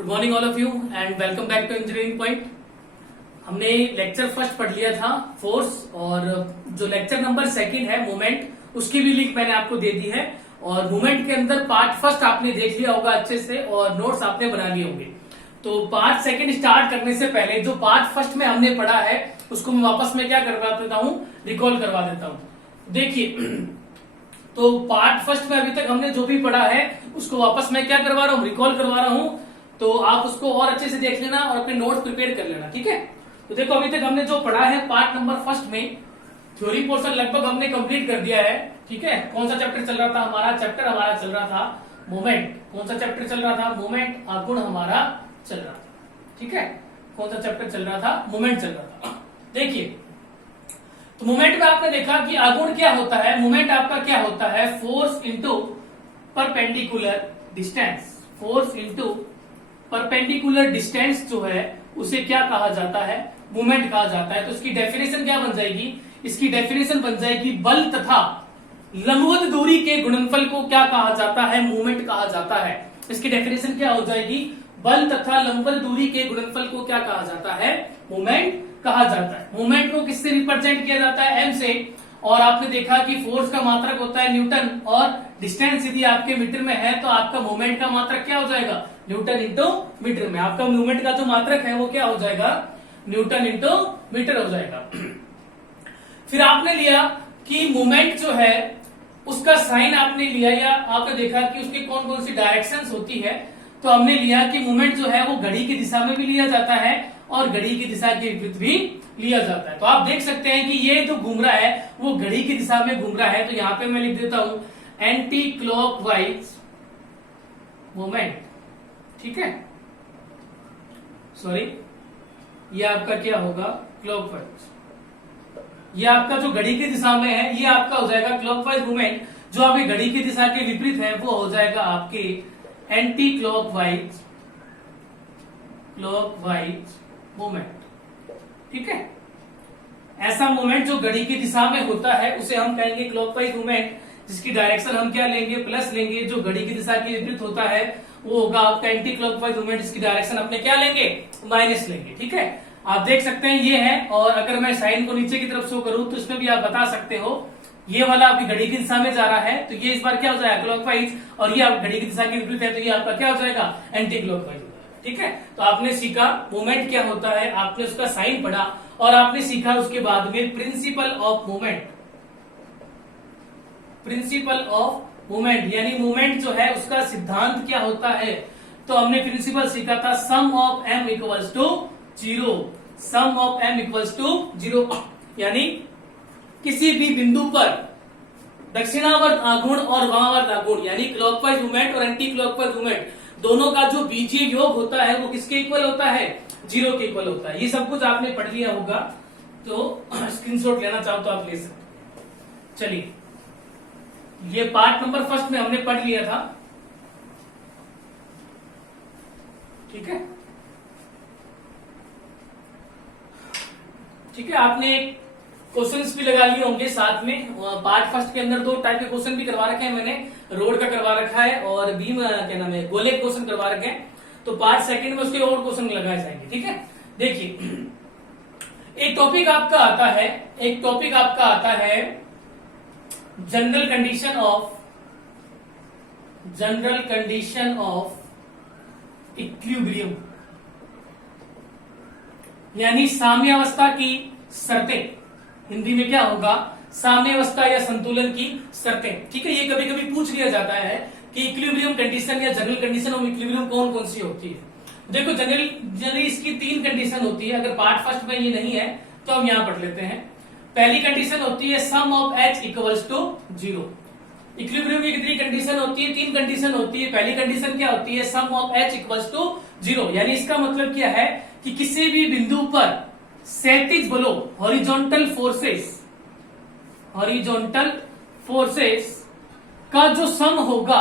Good morning all of you and welcome back to engineering point. हमने lecture first पढ़ लिया था force, और जो लेक्चर नंबर सेकंड है मोमेंट, उसकी भी लिंक मैंने आपको दे दी है। और मोमेंट के अंदर पार्ट फर्स्ट आपने देख लिया होगा अच्छे से और नोट्स आपने बना लिए होंगे। तो पार्ट सेकंड स्टार्ट करने से पहले जो पार्ट फर्स्ट में हमने पढ़ा है उसको मैं वापस में क्या करवा देता हूँ, रिकॉल करवा देता हूँ। देखिए, तो पार्ट फर्स्ट में अभी तक हमने जो भी पढ़ा है उसको वापस मैं क्या करवा रहा हूँ, रिकॉल करवा रहा हूँ। तो आप उसको और अच्छे से देख लेना और अपने नोट्स प्रिपेयर कर लेना, ठीक है। तो देखो, अभी तक हमने जो पढ़ा है पार्ट नंबर फर्स्ट में, थ्योरी पोर्शन लगभग हमने कंप्लीट कर दिया है, ठीक है। कौन सा चैप्टर चल रहा था हमारा? चैप्टर हमारा चल रहा था मोमेंट। कौन सा चैप्टर चल रहा था? मोमेंट। आगुण हमारा चल रहा था, ठीक है। कौन सा चैप्टर चल रहा था? मोमेंट चल रहा था। देखिए, तो मोमेंट में आपने देखा कि आगुण क्या होता है। मोमेंट आपका क्या होता है? Force into perpendicular distance. Force into perpendicular distance जो है उसे क्या कहा जाता है? मोमेंट कहा जाता है। तो इसकी डेफिनेशन क्या बन जाएगी? इसकी डेफिनेशन बन जाएगी बल तथा लंबवत दूरी के गुणनफल को क्या कहा जाता है? मोमेंट कहा जाता है। इसकी डेफिनेशन क्या हो जाएगी? बल तथा लंबवत दूरी के गुणनफल को क्या कहा जाता है? मोमेंट कहा जाता है। मोमेंट को किससे रिप्रेजेंट किया जाता है? एम से। और आपने देखा कि फोर्स का मात्रक होता है न्यूटन, और डिस्टेंस यदि आपके मीटर में है तो आपका मोमेंट का मात्रक क्या हो जाएगा? न्यूटन इंटू मीटर में। आपका मोमेंट का जो मात्रक है वो क्या हो जाएगा? न्यूटन इंटू मीटर हो जाएगा। फिर आपने लिया कि मोमेंट जो है उसका साइन आपने लिया, या आपने देखा कि उसके कौन कौन सी डायरेक्शंस होती है। तो हमने लिया कि मोमेंट जो है वो घड़ी की दिशा में भी लिया जाता है और घड़ी की दिशा के विपरीत भी लिया जाता है। तो आप देख सकते हैं कि ये जो घूम रहा है वो घड़ी की दिशा में घूम रहा है। तो यहां पे मैं लिख देता हूं एंटी क्लॉकवाइज मोमेंट, ठीक है। सॉरी, ये आपका क्या होगा? क्लॉकवाइज। ये आपका जो घड़ी की दिशा में है ये आपका हो जाएगा क्लॉकवाइज मूवमेंट। जो आपकी घड़ी की दिशा के विपरीत है वो हो जाएगा आपके एंटी क्लॉकवाइज मूवमेंट, ठीक है। ऐसा मूवमेंट जो घड़ी की दिशा में होता है उसे हम कहेंगे क्लॉकवाइज मूवमेंट, जिसकी डायरेक्शन हम क्या लेंगे? प्लस लेंगे। जो घड़ी की दिशा के विपरीत होता है वो होगा आपका एंटी क्लॉकवाइज मूवमेंट, जिसकी डायरेक्शन अपने क्या लेंगे? माइनस लेंगे, ठीक है। आप देख सकते हैं ये है। और अगर मैं साइन को नीचे की तरफ शो करूं तो इसमें भी आप बता सकते हो ये वाला आपकी घड़ी की दिशा में जा रहा है तो ये इस बार क्या हो जाएगा? क्लॉकवाइज। और ये आप घड़ी की दिशा के विपरीत है तो ये आपका क्या हो जाएगा? एंटी क्लॉकवाइज, ठीक है। तो आपने सीखा मोमेंट क्या होता है, आपने उसका साइन पढ़ा, और आपने सीखा उसके बाद में principle of moment. Principle of moment यानी मोमेंट जो है उसका सिद्धांत क्या होता है। तो हमने प्रिंसिपल सीखा था sum of M equals to zero. Sum of M equals to zero यानी किसी भी बिंदु पर दक्षिणावर्त आघूर्ण और वामावर्त आघूर्ण यानी क्लॉकवाइज मूवमेंट और एंटी क्लॉकवाइज मूवमेंट दोनों का जो बीजीय योग होता है वो किसके इक्वल होता है? जीरो के इक्वल होता है। ये सब कुछ आपने पढ़ लिया होगा, तो स्क्रीनशॉट लेना चाहो तो आप ले सकते। चलिए, ये पार्ट नंबर फर्स्ट में हमने पढ़ लिया था, ठीक है। ठीक है, आपने क्वेश्चंस भी लगा लिए होंगे साथ में। पार्ट फर्स्ट के अंदर दो टाइप के क्वेश्चन भी करवा रखे हैं मैंने, रोड का करवा रखा है और बीम क्या नाम है, गोले क्वेश्चन करवा रखे हैं। तो पार्ट सेकंड में उसके और क्वेश्चन लगाए जाएंगे, ठीक है। देखिए, एक टॉपिक आपका आता है जनरल कंडीशन ऑफ इक्विलिब्रियम यानी साम्यावस्था की शर्तें। हिंदी में क्या होगा? साम्यावस्था या संतुलन की शर्तें, ठीक है। ये कभी कभी पूछ लिया जाता है कि इक्विलिब्रियम कंडीशन या जनरल कंडीशन ऑफ इक्विलिब्रियम कौन कौन सी होती है। देखो, जनरली इसकी तीन कंडीशन होती है। अगर पार्ट फर्स्ट में ये नहीं है तो हम यहां पढ़ लेते हैं। पहली कंडीशन होती है sum of H equals to zero. Equilibrium की कितनी कंडीशन होती है? तीन कंडीशन होती है। पहली कंडीशन क्या होती है? Sum of H equals to zero. यानी इसका मतलब क्या है कि किसी भी बिंदु पर क्षैतिज बलों हॉरिजॉन्टल फोर्सेस का जो सम होगा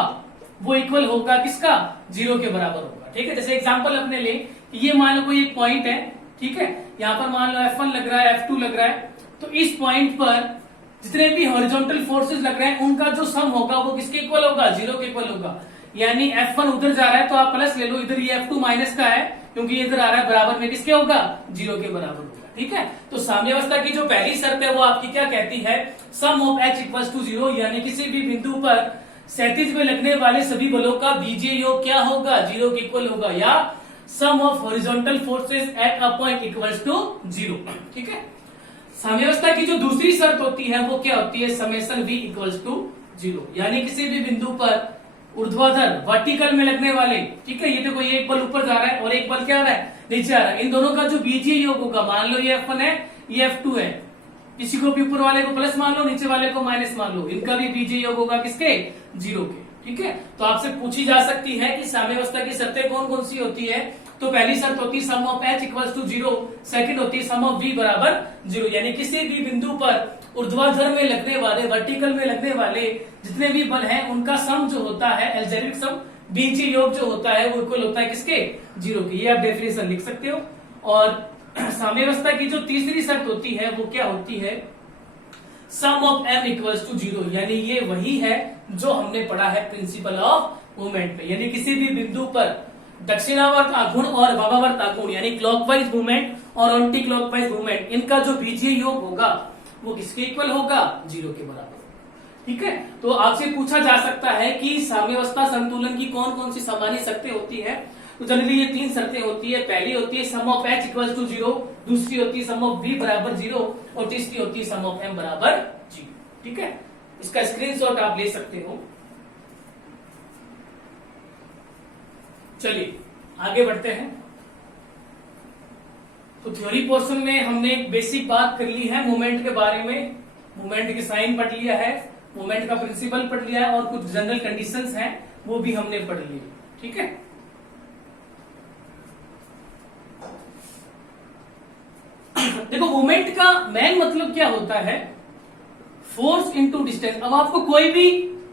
वो इक्वल होगा किसका? जीरो के बराबर होगा, ठीक है। जैसे एग्जांपल अपने ले, ये मान लो कोई एक पॉइंट है, ठीक है। यहां पर मान लो F1 लग रहा है, F2 लग रहा है। तो इस पॉइंट पर जितने भी हॉरिजॉन्टल फोर्सेस लग रहे हैं उनका जो सम होगा वो किसके इक्वल होगा? जीरो के इक्वल होगा। यानी F1 उधर जा रहा है तो आप प्लस ले लो, इधर ये F2 माइनस का है क्योंकि ये इधर आ रहा है, बराबर में किसके होगा, 0 के बराबर होगा। ठीक है, तो साम्यावस्था की जो पहली शर्त है वो आपकी क्या कहती है, sum of H equals to 0, यानी किसी भी बिंदु पर क्षैतिज में लगने वाले सभी बलों का बीजीय योग क्या होगा, 0 के इक्वल होगा, या sum of horizontal forces at a point equals to 0। ठीक है, साम्यावस्था की जो दूसरी शर्त होती है वो क्या होती है, समेशन V इक्वल्स टू 0, यानी किसी भी बिंदु पर ऊर्ध्वाधर वर्टिकल में लगने वाले, ठीक है, ये देखो ये एक बल ऊपर जा रहा है और एक बल क्या आ रहा है, नीचे आ रहा है, इन दोनों का जो बीजीय योग होगा, मान लो ये F1 है, ये F2 है, किसी को भी ऊपर वाले को प्लस मान लो, नीचे वाले को माइनस मान लो, इनका भी बीजीय योग होगा किसके, 0 के। ठीक है, तो आपसे पूछी जा सकती है कि साम्यावस्था की शर्तें कौन कौन सी होती है, तो पहली शर्त होती है sum of H equals to 0, second होती है सम ऑफ V बराबर 0, यानी किसी भी बिंदु पर ऊर्ध्वाधर में लगने वाले, वर्टिकल में लगने वाले जितने भी बल हैं उनका सम जो होता है, एल्जेब्रिक सम, बीजीय योग जो होता है वो इक्वल होता है किसके, 0 के। ये आप डेफिनेशन लिख सकते हो। और साम्यावस्था की जो तीसरी शर्त होती है वो क्या होती है, sum of M equals to 0, यानी ये वही है जो हमने पढ़ा है प्रिंसिपल ऑफ मूवमेंट में, यानी किसी भी बिंदु पर दक्षिणावर्त आघूर्ण और वामावर्त आघूर्ण यानी क्लॉकवाइज मूवमेंट और एंटी क्लॉकवाइज मूवमेंट, इनका जो बीजीय योग होगा वो किसके इक्वल होगा, 0 के बराबर। ठीक है, तो आपसे पूछा जा सकता है कि साम्यावस्था संतुलन की कौन कौन सी सामान्य शर्तें होती है, तो जनरली ये 3 शर्तें होती है। पहली होती है sum of H equals to 0, दूसरी होती है सम ऑफ V बराबर 0 और तीसरी होती है सम ऑफ M बराबर 0। ठीक है, इसका स्क्रीनशॉट आप ले सकते हो। चलिए आगे बढ़ते हैं। तो थ्योरी पोर्शन में हमने एक बेसिक बात कर ली है मूवमेंट के बारे में, मूवमेंट के साइन पढ़ लिया है, मूवमेंट का प्रिंसिपल पढ़ लिया है और कुछ जनरल कंडीशंस हैं वो भी हमने पढ़ ली। ठीक है, देखो मूवमेंट का मेन मतलब क्या होता है, फोर्स इनटू डिस्टेंस। अब आपको कोई भी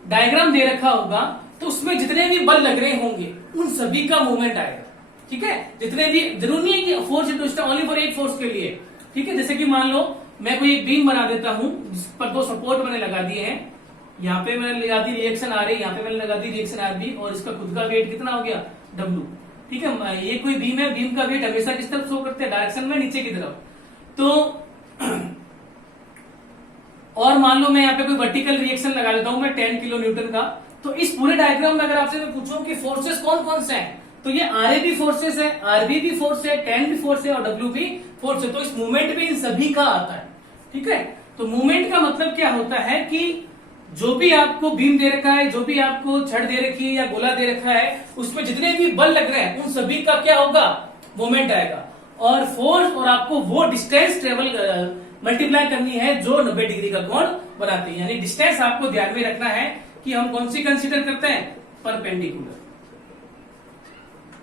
डायग्राम दे रखा होगा तो उसमें जितने भी बल लग रहे होंगे उन सभी का मूवमेंट आएगा। ठीक है, जितने भी, जरूरी नहीं है कि force into distance only for एक फोर्स के लिए। ठीक है, जैसे कि मान लो मैं कोई एक बीम बना देता हूं जिस पर 2 सपोर्ट मैंने लगा दिए हैं, यहाँ पे मैंने लगा दी रिएक्शन आ रही, यहाँ पे मैंने लगा दी रिएक्शन आ रही और इसका खुद का वेट कितना हो गया, W। ठीक है, ये कोई बीम है, बीम का वेट हमेशा किस तरफ शो करते हैं, डायरेक्शन में, नीचे की तरफ। तो और मान लो मैं यहाँ पे कोई वर्टिकल रिएक्शन लगा देता हूं मैं 10 किलो न्यूटन का, तो इस पूरे डायग्राम में अगर आपसे मैं पूछूं कि फोर्सेस कौन कौन से हैं, तो ये RA भी फोर्सेस है, RB भी फोर्स है, 10 भी फोर्स है और W भी फोर्स है। तो इस मूवमेंट में इन सभी का आता है। ठीक है, तो मूवमेंट का मतलब क्या होता है कि जो भी आपको बीम दे रखा है, जो भी आपको छड़ दे रखी है या गोला दे रखा है, उसमें जितने भी बल लग रहे हैं उन सभी का क्या होगा, मूवमेंट आएगा। और फोर्स और आपको वो डिस्टेंस ट्रेवल मल्टीप्लाई करनी है जो 90 डिग्री का कोण बनाती है, यानी डिस्टेंस आपको ध्यान में रखना है कि हम कौन सी कंसीडर करते हैं, परपेंडिकुलर।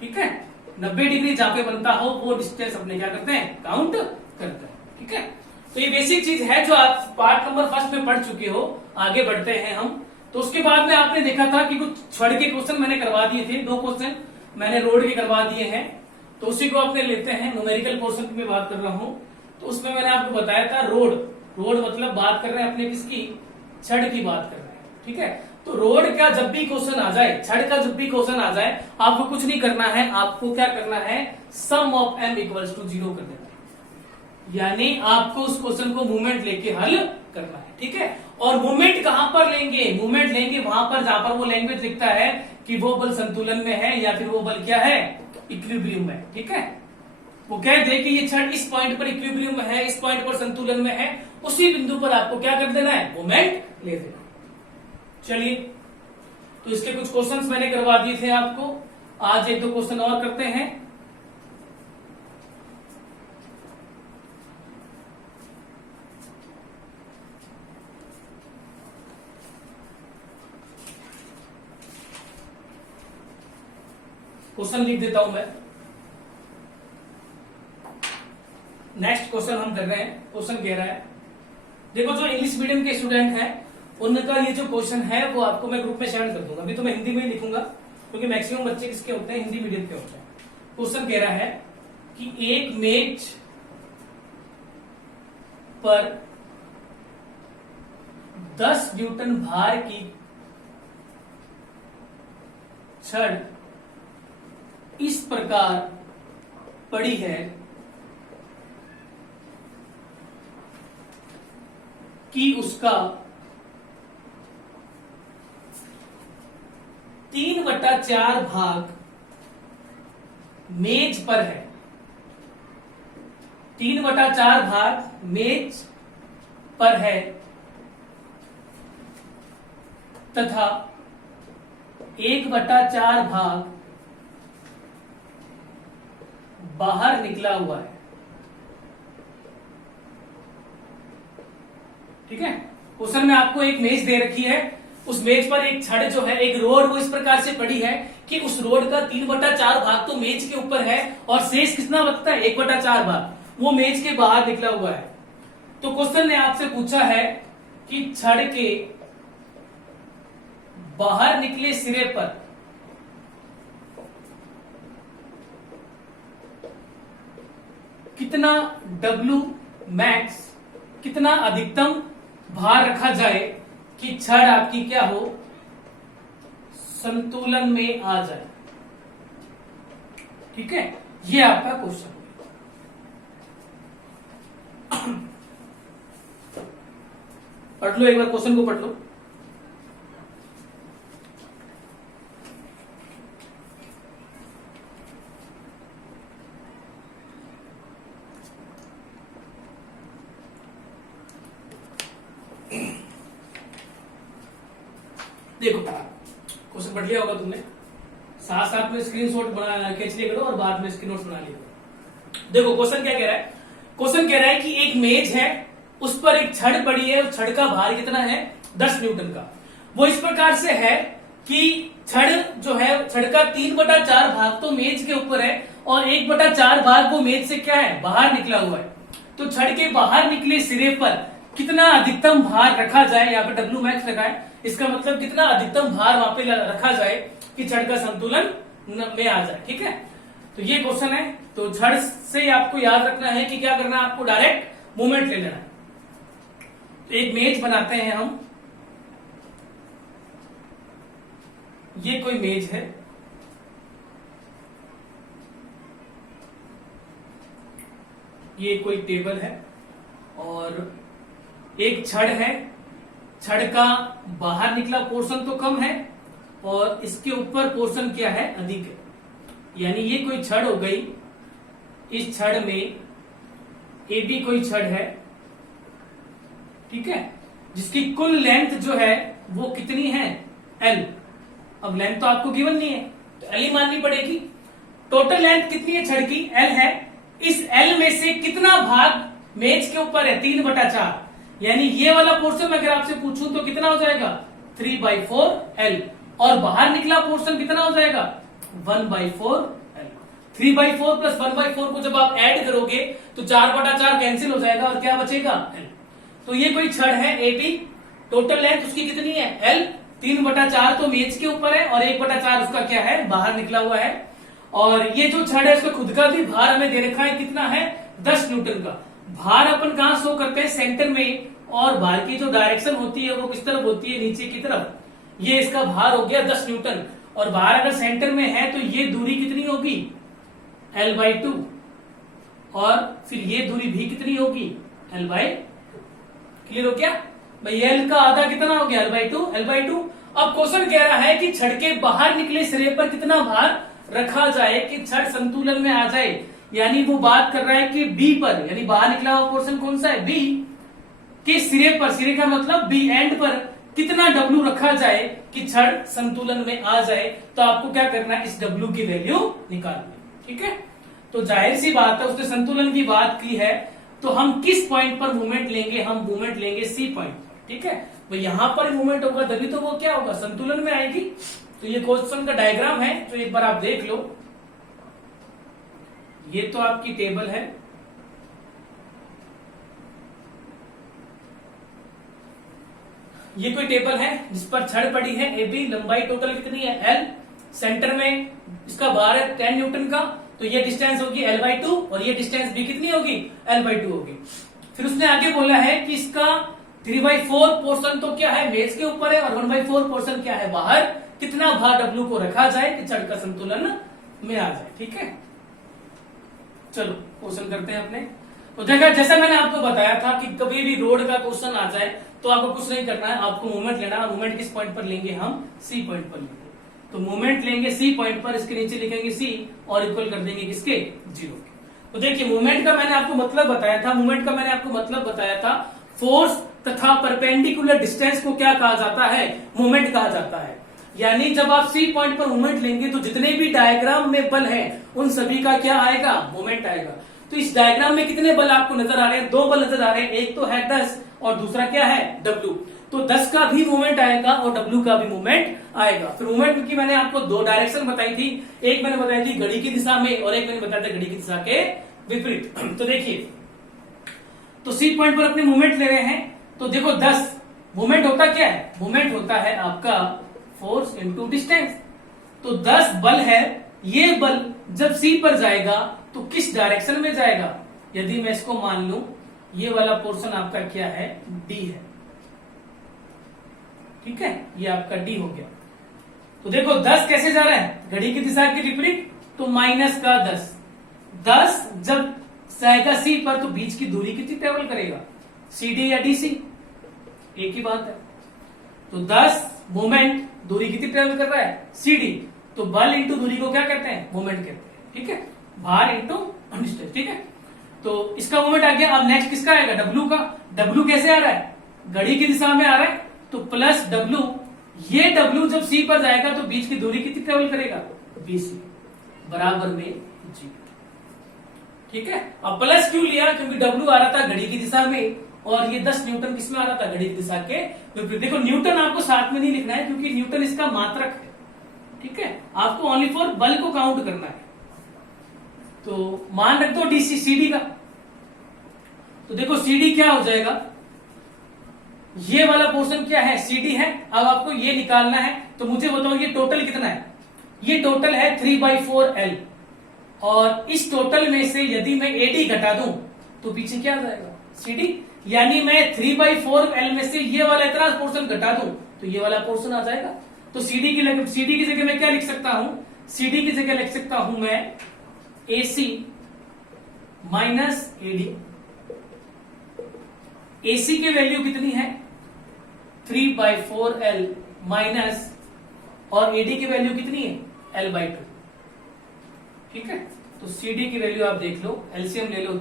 ठीक है, 90 डिग्री जहां पे बनता हो वो डिस्टेंस अपने क्या करते हैं, काउंट करते हैं। ठीक है, तो ये बेसिक चीज है जो आप पार्ट नंबर 1 में पढ़ चुके हो। आगे बढ़ते हैं हम। तो उसके बाद में आपने देखा था कि कुछ छड़ के क्वेश्चन मैंने करवा दिए थे, 2 क्वेश्चन मैंने रोड के करवा दिए हैं, तो उसी को अपने लेते हैं। न्यूमेरिकल पोर्शन की मैं बात कर रहा हूं, तो उसमें मैंने आपको बताया था रोड मतलब बात कर रहे हैं अपने किसकी, छड़ की बात कर रहे हैं। ठीक है, तो रोड का जब भी क्वेश्चन आ जाए, छड़ का जब भी क्वेश्चन आ जाए, आपको कुछ नहीं करना है, आपको क्या करना है, sum of M equals to 0 कर देना है, यानी आपको उस क्वेश्चन को मूवमेंट लेके हल करना है। ठीक है, और मूवमेंट कहां पर लेंगे, मूवमेंट लेंगे वहां पर जहां पर वो लैंग्वेज लिखता है कि वो बल संतुलन में है या फिर वो बल क्या है, इक्विलिब्रियम में। ठीक है, वो कह दे कि ये छड़ इस पॉइंट पर इक्विलिब्रियम में है, इस पॉइंट पर संतुलन में है, उसी बिंदु पर आपको क्या कर देना है, मोमेंट ले देना। चलिए, तो इसके कुछ क्वेश्चंस मैंने करवा दिए थे आपको, आज 1-2 क्वेश्चन और करते हैं। क्वेश्चन लिख देता हूं मैं। नेक्स्ट क्वेश्चन हम कर रहे हैं, क्वेश्चन कह रहा है, देखो जो इंग्लिश मीडियम के स्टूडेंट हैं उनका ये जो क्वेश्चन है वो आपको मैं ग्रुप में शेयर कर दूंगा। अभी तो मैं हिंदी में ही लिखूंगा क्योंकि मैक्सिमम बच्चे किसके होते हैं, हिंदी मीडियम के होते हैं। क्वेश्चन कह रहा है कि एक मेज पर 10 न्यूटन भार की छड़ इस प्रकार पड़ी है कि उसका 3/4 भाग मेज पर है। 3/4 भाग मेज पर है तथा 1/4 भाग बाहर निकला हुआ है। ठीक है, क्वेश्चन में आपको एक मेज दे रखी है, उस मेज पर एक छड़ जो है, एक रोड वो इस प्रकार से पड़ी है कि उस रोड का 3/4 भाग तो मेज के ऊपर है और शेष कितना बचता है, 1/4 भाग वो मेज के बाहर निकला हुआ है। तो क्वेश्चन ने आपसे पूछा है कि छड़ के बाहर निकले सिरे पर कितना W मैक्स, कितना अधिकतम भार रखा जाए कि छड़ आपकी क्या हो, संतुलन में आ जाए। ठीक है, ये आपका क्वेश्चन। पढ़ लो एक बार, क्वेश्चन को पढ़ लो। देखो क्वेश्चन पढ़ लिया होगा तुमने, साथ साथ में स्क्रीनशॉट बना खींच लिया करो और बाद में स्क्रीनशॉट बना लिया करो। देखो क्वेश्चन क्या कह रहा है, क्वेश्चन कह रहा है कि एक मेज है, उस पर एक छड़ पड़ी है, उस छड़ का भार कितना है, 10 न्यूटन का। वो इस प्रकार से है कि छड़ जो है, छड़ का 3/4 भाग तो मेज के ऊपर है और 1/4 भाग वो मेज से क्या है, बाहर निकला हुआ है। तो छड़ के बाहर निकले सिरे पर कितना अधिकतम भार रखा जाए, यहाँ पे W मैक्स रखा है, इसका मतलब कितना अधिकतम भार वहां पे रखा जाए कि छड़ का संतुलन में आ जाए। ठीक है, तो ये क्वेश्चन है। तो छड़ से आपको याद रखना है कि क्या करना है, आपको डायरेक्ट मूवमेंट ले लेना है। तो एक मेज बनाते हैं हम, ये कोई मेज है, ये कोई टेबल है और एक छड़ है। छड़ का बाहर निकला पोर्शन तो कम है और इसके ऊपर पोर्शन क्या है, अधिक है। यानी ये कोई छड़ हो गई, इस छड़ में AB कोई छड़ है, ठीक है, जिसकी कुल लेंथ जो है वो कितनी है, L। अब लेंथ तो आपको गिवन नहीं है तो L ही माननी पड़ेगी। टोटल लेंथ कितनी है छड़ की, L है। इस L में से कितना भाग मेज के ऊपर है, 3/4। यानी ये वाला पोर्शन अगर आपसे पूछूं तो कितना हो जाएगा, 3/4 L। और बाहर निकला पोर्शन कितना हो जाएगा, 1/4 L। 3/4 प्लस 1/4 को जब आप ऐड करोगे तो 4/4 कैंसिल हो जाएगा और क्या बचेगा, L। तो ये कोई छड़ है AB, टोटल लेंथ उसकी कितनी है, L। 3/4 तो मेज के ऊपर है और 1/4 उसका क्या है, बाहर निकला हुआ है। और ये जो छड़ है उसका खुद का भी भार हमें दे रखा है, कितना है, 10 न्यूटन का। भार अपन कहां शो करते हैं, सेंटर में, और भार की जो डायरेक्शन होती है वो किस तरफ होती है, नीचे की तरफ। ये इसका भार हो गया 10 न्यूटन और भार अगर सेंटर में है तो ये दूरी कितनी होगी, L/2। और फिर ये दूरी भी कितनी होगी, L/2। क्लियर हो क्या भाई, L का आधा कितना हो गया, L/2। अब क्वेश्चन कह रहा है कि छड़ के बाहर निकले सिरे पर कितना भार रखा जाए कि छड़ संतुलन में आ जाए। यानी वो बात कर रहा है कि B पर, यानी बाहर निकला हुआ पोर्शन कौन सा है, B के सिरे पर, सिरे का मतलब B एंड पर कितना W रखा जाए कि छड़ संतुलन में आ जाए। तो आपको क्या करना है, इस W की वैल्यू निकालनी। ठीक है, तो जाहिर सी बात है उसने संतुलन की बात की है तो हम किस पॉइंट पर मूवमेंट लेंगे, हम मूवमेंट लेंगे C पॉइंट। ठीक है, तो यहां पर मूवमेंट होगा तभी तो वो क्या होगा, संतुलन में आएगी। तो ये क्वेश्चन का डायग्राम है, तो एक बार आप देख लो। ये तो आपकी टेबल है, ये कोई टेबल है जिस पर छड़ पड़ी है AB, लंबाई टोटल कितनी है, L। सेंटर में इसका भार है 10 न्यूटन का, तो ये डिस्टेंस होगी L/2 और ये डिस्टेंस भी कितनी होगी, L/2 होगी। फिर उसने आगे बोला है कि इसका 3/4 पोर्शन तो क्या है, मेज के ऊपर है और 1/4 पोर्शन क्या है, बाहर कितना भार डब्ल्यू को रखा जाए कि छड़ का संतुलन में आ जाए। ठीक है, चलो क्वेश्चन करते हैं अपने। तो देखा, जैसा मैंने आपको बताया था कि कभी भी रोड का क्वेश्चन आ जाए तो आपको कुछ नहीं करना है, आपको मोमेंट लेना है। मोमेंट किस पॉइंट पर लेंगे? हम सी पॉइंट पर लेंगे। तो मोमेंट लेंगे सी पॉइंट पर, इसके नीचे लिखेंगे सी और इक्वल कर देंगे किसके? 0 के। तो देखिए, मोमेंट का मैंने आपको मतलब बताया था, मोमेंट का मैंने आपको मतलब बताया था, फोर्स तथा परपेंडिकुलर डिस्टेंस को क्या कहा जाता है? मोमेंट कहा जाता है। यानी जब आप सी पॉइंट पर मोमेंट लेंगे तो जितने भी डायग्राम में बल है उन सभी का क्या आएगा? मोमेंट आएगा। तो इस डायग्राम में कितने बल आपको नजर आ रहे हैं? 2 बल नजर आ रहे हैं, एक तो है 10 और दूसरा क्या है? W। तो 10 का भी मूवमेंट आएगा और W का भी मूवमेंट आएगा। फिर मूवमेंट की मैंने आपको 2 डायरेक्शन बताई थी, एक मैंने बताई थी घड़ी की दिशा में और एक मैंने बताया था घड़ी की दिशा के विपरीत। तो देखिए, तो सी पॉइंट पर अपने मूवमेंट ले रहे हैं, तो देखो 10 मूवमेंट होता क्या है? मूवमेंट होता है आपका फोर्स इंटू डिस्टेंस। तो 10 बल है, ये बल जब सी पर जाएगा तो किस डायरेक्शन में जाएगा? यदि मैं इसको मान लूं, ये वाला पोर्शन आपका क्या है? डी है। ठीक है, ये आपका डी हो गया। तो देखो 10 कैसे जा रहा है? घड़ी की दिशा के विपरीत, तो माइनस का 10 जब जाएगा सी पर तो बीच की दूरी कितनी ट्रेवल करेगा? सीडी या डीसी, एक ही बात है। तो 10 मोमेंट दूरी कितनी ट्रेवल कर रहा है? सीडी। तो बल इंटू दूरी को क्या कहते हैं? मोमेंट कहते हैं। ठीक है, भार इंटू डिस्टेंस। ठीक है, तो इसका मोमेंट आ गया। अब नेक्स्ट किसका आएगा? डब्ल्यू का। डब्ल्यू कैसे आ रहा है? घड़ी की दिशा में आ रहा है, तो प्लस डब्ल्यू। ये डब्ल्यू जब सी पर जाएगा तो बीच की दूरी कितनी ट्रेवल करेगा? बीसी बराबर में जी। ठीक है, अब प्लस क्यों लिया? क्योंकि डब्ल्यू आ रहा था घड़ी की दिशा में और ये 10 न्यूटन किसमें आ रहा था? घड़ी की दिशा के विपरीत। देखो, न्यूटन आपको साथ में नहीं लिखना है क्योंकि न्यूटन इसका मात्रक है। ठीक है, आपको ओनली फॉर बल को काउंट करना है। तो मान रख दो डीसी सीडी का। तो देखो सीडी क्या हो जाएगा? ये वाला पोर्शन क्या है? सीडी है। अब आपको ये निकालना है, तो मुझे बताओ ये टोटल कितना है? ये टोटल है 3/4L। और इस टोटल में से यदि मैं एडी घटा दूं तो पीछे क्या आ जाएगा? सीडी। यानी मैं 3/4L में से ये वाला इतना पोर्शन घटा दूं तो ये वाला पोर्शन आ जाएगा। तो सीडी की जगह मैं क्या लिख सकता हूं? सीडी की जगह लिख सकता हूं मैं AC माइनस AD। AC की वैल्यू कितनी है? 3/4L माइनस, और AD की वैल्यू कितनी है? L/2। ठीक है, तो CD की वैल्यू आप देख लो, एलसीएम ले लो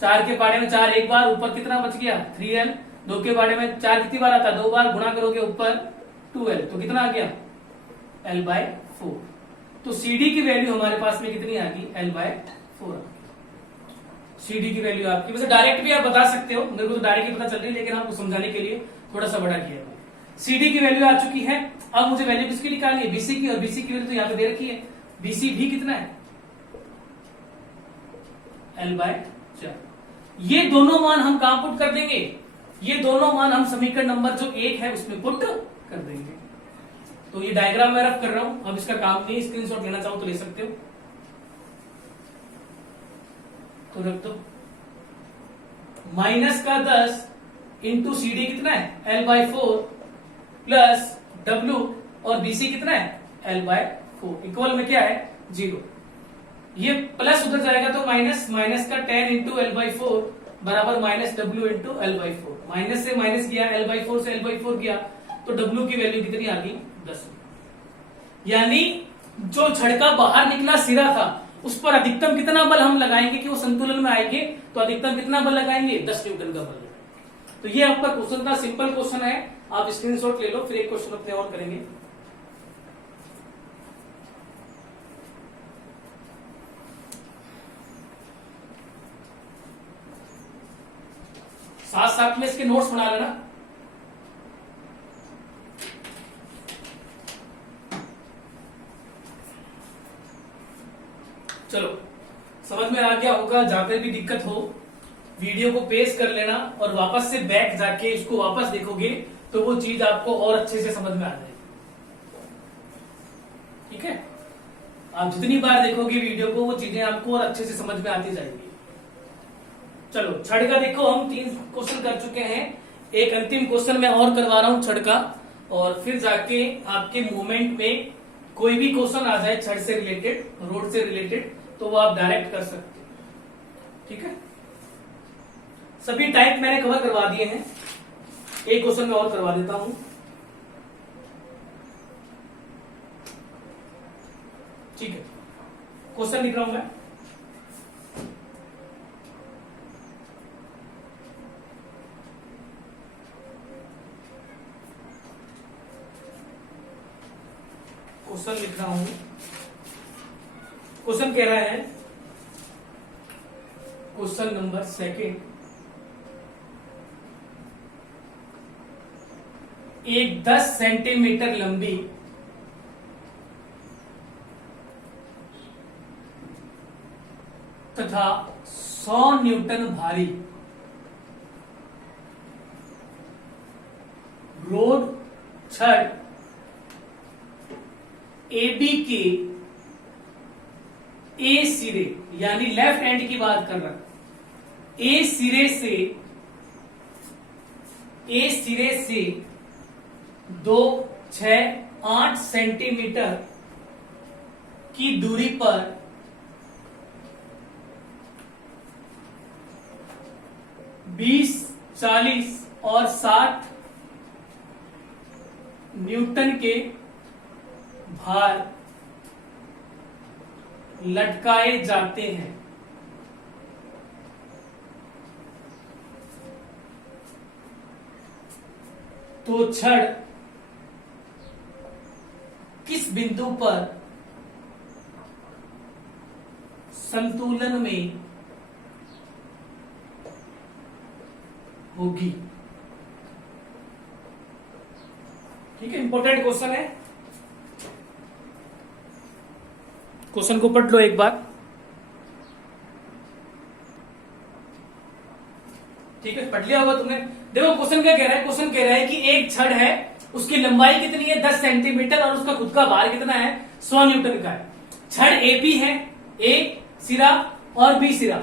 4 के पाड़े में 4 एक बार, ऊपर कितना बच गया? 3L। 2 के पाड़े में 4 कितनी बार आता है? 2 बार, गुणा करोगे ऊपर 2L, तो कितना आ गया? L/4। तो CD की वैल्यू हमारे पास में कितनी आ गई? L/4। CD की वैल्यू आपकी, वैसे डायरेक्ट भी आप बता सकते हो, मेरे को तो डायरेक्ट ही पता चल रही है, लेकिन आपको समझाने के लिए थोड़ा सा बड़ा किया। CD की वैल्यू आ चुकी है। अब मुझे वैल्यू किसकी निकालनी है? BC की, और BC की वैल्यू तो यहाँ पे दे रखी है। BC भी कितना है? L/4। ये दोनों मान हम कहां पुट कर देंगे? ये दोनों मान हम समीकरण नंबर जो 1 है उसमें पुट कर देंगे। तो ये डायग्राम मैं रफ कर रहा हूं, अब इसका काम नहीं, स्क्रीनशॉट लेना चाहो तो ले सकते हो। तो रख दो, माइनस का 10 इंटू CD कितना है? L/4 प्लस W, और BC कितना है? L/4 इक्वल में क्या है? 0। ये प्लस उधर जाएगा तो माइनस, माइनस का 10 इंटू L/4 बराबर minus W into L/4। Minus से माइनस गया, L/4 से L/4 गया, तो W की वैल्यू कितनी आ गई? 10। यानी जो छड़ का बाहर निकला सिरा था उस पर अधिकतम कितना बल हम लगाएंगे कि वो संतुलन में आएंगे? तो अधिकतम कितना बल लगाएंगे? 10 न्यूटन का बल। तो ये आपका क्वेश्चन था, सिंपल क्वेश्चन है, आप स्क्रीनशॉट ले लो, फिर एक क्वेश्चन अपने और करेंगे। साथ साथ में इसके नोट्स बना लेना। चलो, समझ में आ गया होगा। जहां पर भी दिक्कत हो वीडियो को पेश कर लेना और वापस से बैक जाके इसको वापस देखोगे तो वो चीज आपको और अच्छे से समझ में आ जाएगी। ठीक है, आप जितनी बार देखोगे वीडियो को वो चीजें आपको और अच्छे से समझ में आती जाएगी। चलो, छड़ का देखो हम 3 क्वेश्चन कर चुके हैं, एक अंतिम क्वेश्चन मैं और करवा रहा हूं छड़ का। और फिर जाके आपके मूवमेंट में कोई भी क्वेश्चन आ जाए छड़ से रिलेटेड, रोड से रिलेटेड, तो वो आप डायरेक्ट कर सकते हैं। ठीक है, सभी टाइप मैंने कवर करवा दिए हैं। एक क्वेश्चन मैं और करवा देता हूं। ठीक है, क्वेश्चन लिख रहा हूं मैं। क्वेश्चन लिख रहा हूं। क्वेश्चन कह रहा है, क्वेश्चन नंबर 2, एक 10 सेंटीमीटर लंबी तथा 100 न्यूटन भारी रोड छड़ AB के ए सिरे, यानी लेफ्ट एंड की बात कर रहा हूं, ए सिरे से 2, 6, 8 सेंटीमीटर की दूरी पर 20, 40 और 60 न्यूटन के भार लटकाए जाते हैं। तो छड़ किस बिंदु पर संतुलन में होगी? ठीक है, इंपॉर्टेंट क्वेश्चन है। क्वेश्चन को पढ़ लो एक बार। ठीक है, पढ़ लिया होगा तुमने। देखो क्वेश्चन क्या कह रहा है। क्वेश्चन कह रहा है कि एक छड़ है, उसकी लंबाई कितनी है 10 सेंटीमीटर और उसका खुद का भार कितना है 100 न्यूटन का है। छड़ AB है, ए सिरा और बी सिरा।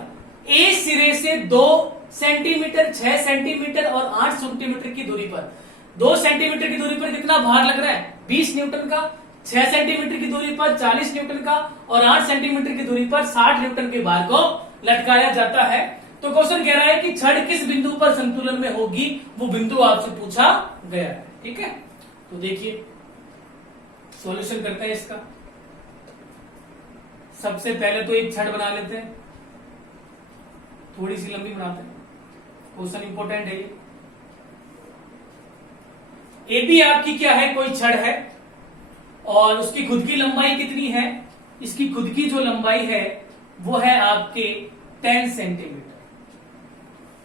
ए सिरे से 2 सेंटीमीटर, 6 सेंटीमीटर और 8 सेंटीमीटर की दूरी पर, 2 सेंटीमीटर की दूरी पर कितना भार लग रहा है 20 न्यूटन का, 6 सेंटीमीटर की दूरी पर 40 न्यूटन का और 8 सेंटीमीटर की दूरी पर 60 न्यूटन के भार को लटकाया जाता है। तो क्वेश्चन कह रहा है कि छड़ किस बिंदु पर संतुलन में होगी, वो बिंदु आपसे पूछा गया है। ठीक है, तो देखिए सॉल्यूशन करते हैं इसका। सबसे पहले तो एक छड़ बना लेते हैं, थोड़ी सी लंबी बनाते हैं, क्वेश्चन इंपॉर्टेंट है ये। AB आपकी क्या है, कोई छड़ है और उसकी खुद की लंबाई कितनी है, इसकी खुद की जो लंबाई है वो है आपके 10 सेंटीमीटर।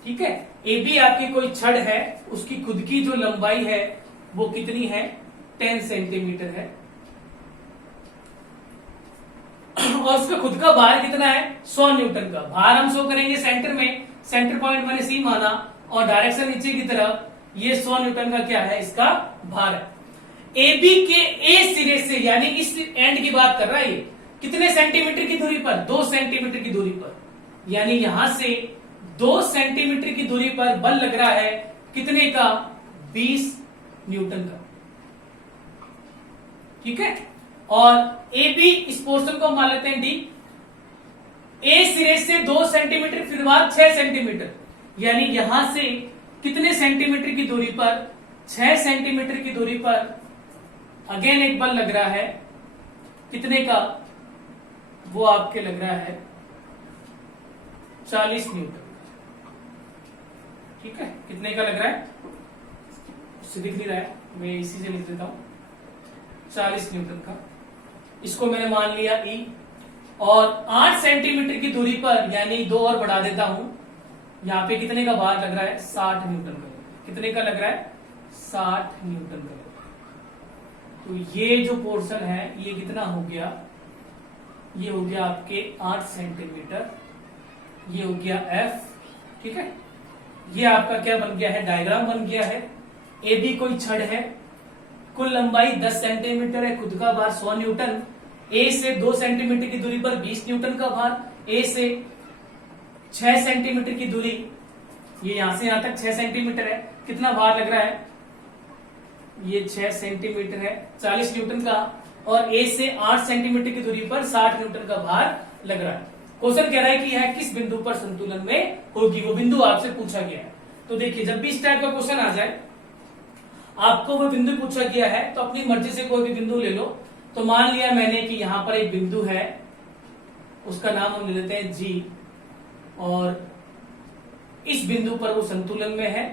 ठीक है, AB आपकी कोई छड़ है, उसकी खुद की जो लंबाई है वो कितनी है 10 सेंटीमीटर है और उसका खुद का भार कितना है 100 न्यूटन का। भार हम शो करेंगे सेंटर में, सेंटर पॉइंट मैंने C माना और डायरेक्शन नीचे की तरफ, ये 100 न्यूटन का क्या है इसका भार है। AB के ए सिरे से, यानी इस एंड की बात कर रहा है, ये कितने सेंटीमीटर की दूरी पर 2 सेंटीमीटर की दूरी पर, यानी यहां से 2 सेंटीमीटर की दूरी पर बल लग रहा है कितने का 20 न्यूटन का। ठीक है, और AB इस पोर्शन को मान लेते हैं D। ए सिरे से 2 सेंटीमीटर फिर बाद 6 सेंटीमीटर, यानी यहां से कितने सेंटीमीटर की दूरी पर 6 सेंटीमीटर की दूरी पर अगेन एक बल लग रहा है कितने का, वो आपके लग रहा है 40 न्यूटन। ठीक है, कितने का लग रहा है उससे दिख नहीं रहा है, मैं इसी से लिख देता हूं 40 न्यूटन का। इसको मैंने मान लिया E और 8 सेंटीमीटर की दूरी पर, यानी 2 और बढ़ा देता हूं, यहां पे कितने का भार लग रहा है 60 न्यूटन का। कितने का लग रहा है 60 न्यूटन का। तो ये जो पोर्शन है ये कितना हो गया, ये हो गया आपके 8 सेंटीमीटर, ये हो गया F। ठीक है, ये आपका क्या बन गया है, डायग्राम बन गया है। AB कोई छड़ है, कुल लंबाई 10 सेंटीमीटर है, खुद का भार 100 न्यूटन, A से 2 सेंटीमीटर की दूरी पर 20 न्यूटन का भार, A से 6 सेंटीमीटर की दूरी, ये यहां से यहां तक 6 सेंटीमीटर है, कितना भार लग रहा है ये 6 सेंटीमीटर है, 40 न्यूटन का, और ए से 8 सेंटीमीटर की दूरी पर 60 न्यूटन का भार लग रहा है। क्वेश्चन कह रहा है कि यह किस बिंदु पर संतुलन में होगी, वो बिंदु आपसे पूछा गया है। तो देखिए, जब भी इस टाइप का क्वेश्चन आ जाए, आपको वो बिंदु पूछा गया है, तो अपनी मर्जी से कोई भी बिंदु ले लो। तो मान लिया मैंने कि यहां पर एक बिंदु है, उसका नाम हम ले लेते हैं जी, और इस बिंदु पर वो संतुलन में है।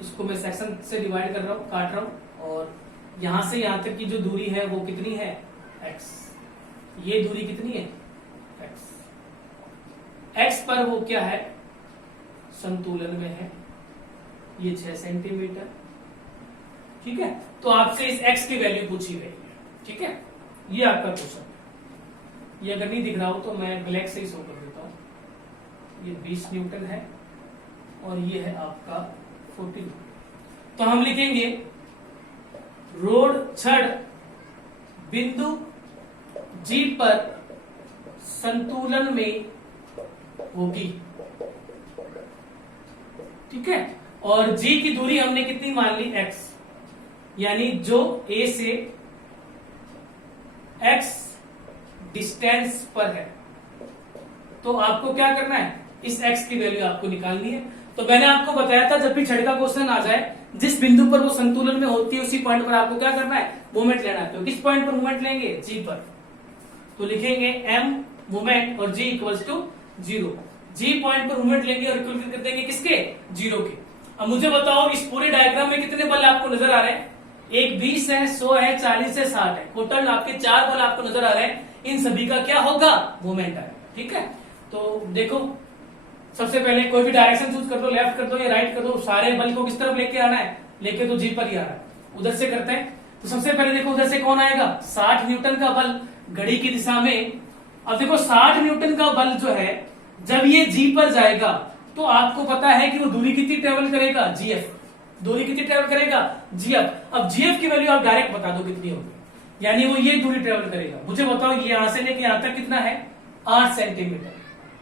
इसको मैं सेक्शन से डिवाइड कर रहा हूं, काट रहा हूं, और यहां से यहां तक की जो दूरी है वो कितनी है, x। ये दूरी कितनी है, x पर वो क्या है, संतुलन में है, ये 6 सेंटीमीटर। ठीक है, तो आपसे इस x की वैल्यू पूछी गई है। ठीक है, ये आपका क्वेश्चन। ये अगर नहीं दिख रहा हो तो मैं ब्लैक से ही शो कर देता हूं। ये 20 न्यूटन है और ये है आपका 40। तो हम लिखेंगे रोड छड़ बिंदु जी पर संतुलन में होगी। ठीक है, और जी की दूरी हमने कितनी मान ली, x, यानी जो a से x डिस्टेंस पर है। तो आपको क्या करना है, इस x की वैल्यू आपको निकालनी है। तो मैंने आपको बताया था, जब भी छड़ का क्वेश्चन आ जाए, जिस बिंदु पर वो संतुलन में होती है, उसी पॉइंट पर आपको क्या करना है, मोमेंट लेना है। तो किस पॉइंट पर मोमेंट लेंगे, जी पर। तो लिखेंगे m मोमेंट और g equals to 0। G point पर मोमेंट लेंगे और इक्वल कर देंगे किसके, 0 के। अब मुझे बताओ, इस पूरे डायग्राम में कितने बल आपको नजर आ रहे हैं, एक 20 है, 100 है, 40 है, 60 है, टोटल आपके 4 बल आपको नजर आ रहे हैं। इन सभी का क्या होगा, मोमेंट आएगा। ठीक है, तो देखो, सबसे पहले कोई भी डायरेक्शन चूज कर दो, लेफ्ट कर दो या राइट कर दो, सारे बल को किस तरफ लेके आना है, लेके तो जी पर ही आ रहा है। उधर से करते हैं। तो सबसे पहले देखो, उधर से कौन आएगा, 60 न्यूटन का बल घड़ी की दिशा में। अब देखो, 60 न्यूटन का बल जो है, जब ये जी पर जाएगा, तो आपको पता है कि वो दूरी कितनी ट्रेवल करेगा, जीएफ। दूरी कितनी ट्रेवल करेगा, जीएफ। अब जीएफ की वैल्यू आप डायरेक्ट बता दो कितनी होगी, यानी वो ये दूरी ट्रेवल करेगा। मुझे बताओ, ये यहां से लेके यहां तक कितना है, 8 सेंटीमीटर,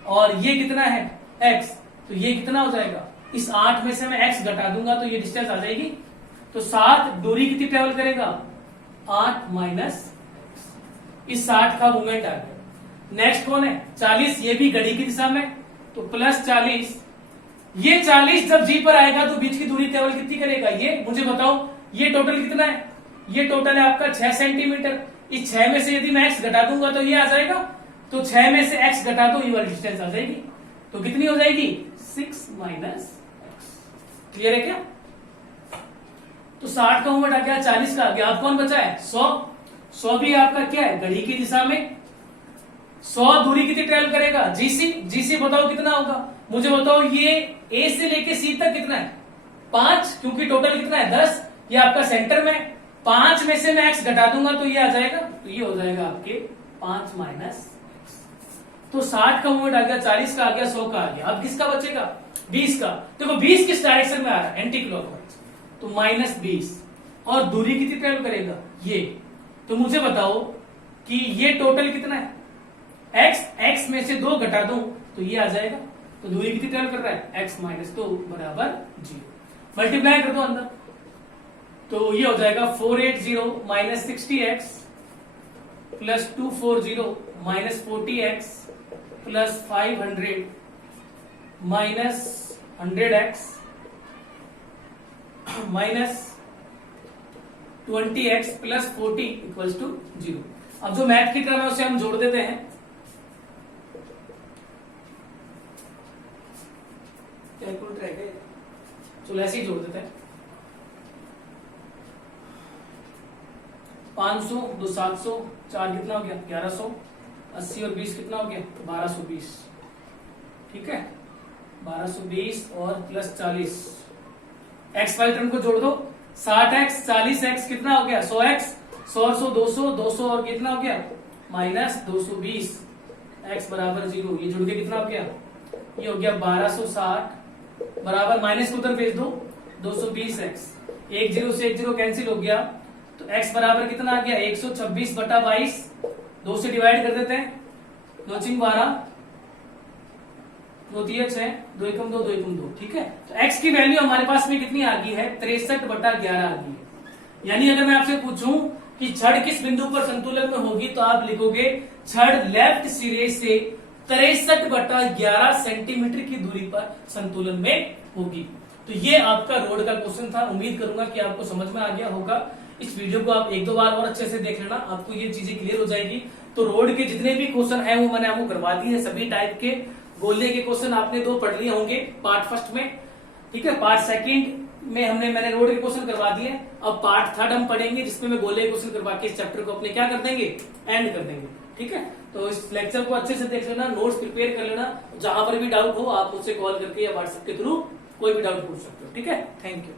और ये कितना है, x। तो ये कितना हो जाएगा, इस 8 में से मैं x घटा दूंगा तो ये डिस्टेंस आ जाएगी। तो 7 दूरी कितनी ट्रेवल करेगा, 8 माइनस इस 60 का मूवमेंट आ गया। नेक्स्ट कौन है, 40, ये भी घड़ी की दिशा में, तो प्लस 40। ये 40 जब जी पर आएगा तो बीच की दूरी ट्रेवल कितनी करेगा, ये मुझे बताओ, ये टोटल कितना है, ये टोटल है आपका 6 सेंटीमीटर। इस 6 में से यदि मैं x घटा दूंगा तो ये आ जाएगा। तो 6 में से x घटा दो, ये वाली डिस्टेंस आ जाएगी। तो कितनी हो जाएगी, 6 माइनस x। क्लियर है क्या। तो 60 का मूवमेंट आ गया, 40 का आ गया, अब कौन बचा है, 100 भी आपका क्या है, घड़ी की दिशा में। 100 दूरी कितनी ट्रेवल करेगा, जीसी बताओ कितना होगा, मुझे बताओ। ये ए से लेके सी तक कितना है, 5, क्योंकि टोटल कितना है, 10। ये आपका सेंटर में, 5 में से मैं x घटा दूंगा तो ये आ जाएगा। तो ये हो जाएगा आपके 5 माइनस। तो 60 का मूवमेंट आ गया, 40 का आ गया, 100 का आ गया। अब किसका बचेगा, 20 का। देखो 20 किस डायरेक्शन में आ रहा है, एंटी क्लॉकवाइज, तो माइनस 20। और दूरी कितनी ट्रेवल करेगा, ये। तो मुझे बताओ कि ये टोटल कितना है, x में से 2 घटा दूं तो ये आ जाएगा। तो दूरी कितनी ट्रेवल कर रहा है, x माइनस 2 बराबर 0। मल्टीप्लाई कर दो अंदर, तो ये हो जाएगा 480 minus 60x plus 240 minus 40x plus 500 minus 100x minus 20x plus 40 equals to 0। अब जो मैथ की क्रम है उसे हम जोड़ देते हैं। कैलकुलेटर है क्या, चलो ऐसे ही जोड़ देते हैं। 500 2 700 4 कितना हो गया, 1100। 80 और 20 कितना हो गया, 1220। ठीक है, 1220 और प्लस 40। एक्स वाई टर्म को जोड़ दो, 60x 40x कितना हो गया, 100x। 100 200 200 और कितना हो गया, माइनस 220। x बराबर 0। ये जुड़ के कितना हो गया, ये हो गया 1260 बराबर, माइनस को उधर भेज दो, 220x। 1 0 से 1 0 कैंसिल हो गया, तो x बराबर कितना आ गया, 126 बटा 22। 2 से डिवाइड कर देते हैं, 2 12 2 3 6, 2 एकम 2, 2 एकम 2, ठीक है। तो x की वैल्यू हमारे पास में कितनी आ गई है, 63/11 आ गई है। यानी अगर मैं आपसे पूछूं कि छड़ किस बिंदु पर संतुलन में होगी, तो आप लिखोगे छड़ लेफ्ट सिरे से 63/11 सेंटीमीटर की दूरी पर संतुलन में होगी। तो ये आपका रोड का क्वेश्चन था। उम्मीद करूंगा कि आपको समझ में आ गया होगा। इस वीडियो को आप 1-2 बार और अच्छे से देख लेना, आपको ये चीजें क्लियर हो जाएगी। तो रोड के जितने भी क्वेश्चन है वो मैंने आपको करवा दिए हैं, सभी टाइप के। गोले के क्वेश्चन आपने 2 पढ़ लिए होंगे पार्ट फर्स्ट में, ठीक है। पार्ट सेकंड में मैंने रोड के क्वेश्चन करवा दिए। अब पार्ट थर्ड हम पढ़ेंगे, जिसमें मैं गोले के क्वेश्चन करवा के इस चैप्टर को अपने क्या कर देंगे, एंड कर देंगे, ठीक है। तो इस लेक्चर को अच्छे से देख लेना, नोट्स प्रिपेयर कर लेना। जहां पर भी डाउट हो आप मुझसे कॉल करके या व्हाट्सएप के थ्रू कोई भी डाउट पूछ सकते हो, ठीक है। Thank you.